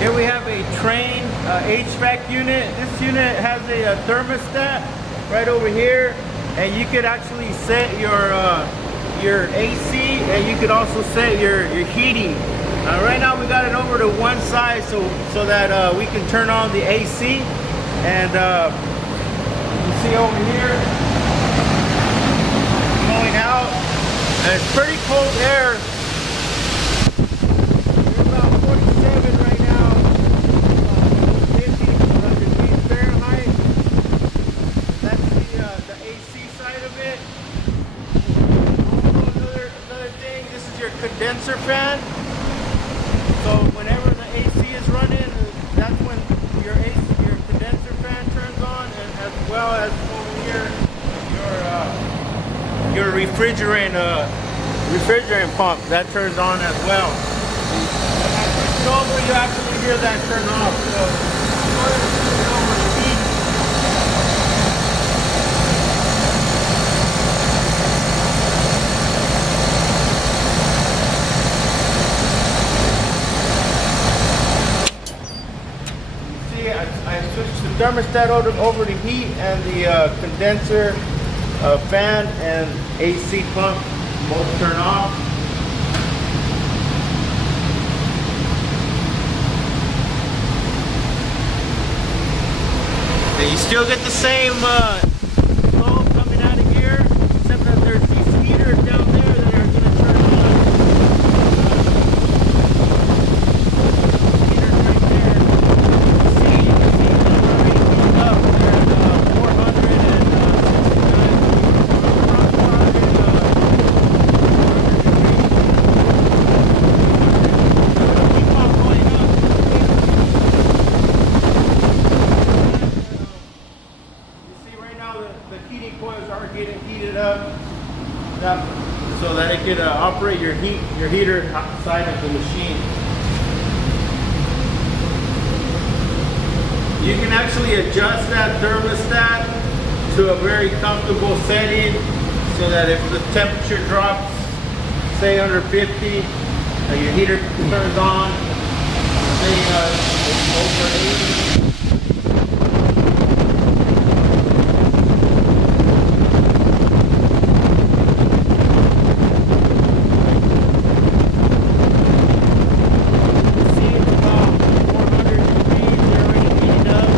Here we have a Trane HVAC unit. This unit has a thermostat right over here, and you could actually set your AC, and you could also set your heating. Right now we got it over to one side so that we can turn on the AC, and you see over here blowing out, and it's pretty cold air. We're about 47 right now, 50 degrees Fahrenheit. That's the AC side of it. Also another thing, this is your condenser fan. So whenever the AC is running, that's when your condenser fan turns on, and as well as over here your refrigerant pump that turns on as well. When I switch it over, you actually hear that turn off. So I'm going to switch it over to heat. I switched the thermostat over to heat, and the condenser fan and AC pump both turn off. And you still get the same flow coming out of here, except that there's these heaters down there that are going to turn on. Heaters right there. You can see them already heating up. They're at 469. Keep on going up. You see right now the heating coils are getting heated up, so that it can operate your heater side of the machine. You can actually adjust that thermostat to a very comfortable setting, so that if the temperature drops, say under 50, your heater turns on. Say it's over 80. See, it's about 400 degrees. They're already heating up.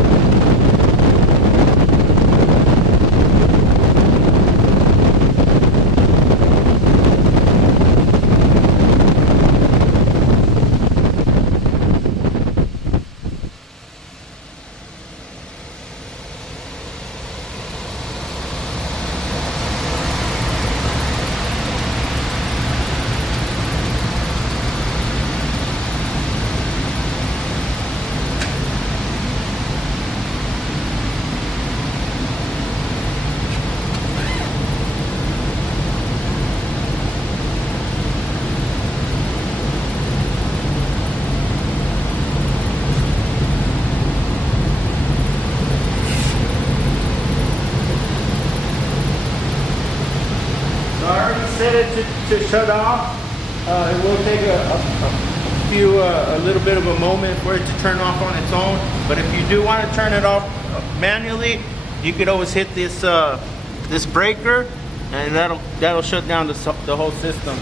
I already set it to shut off. It will take a little bit of a moment for it to turn off on its own. But if you do want to turn it off manually, you could always hit this breaker, and that'll shut down the whole system.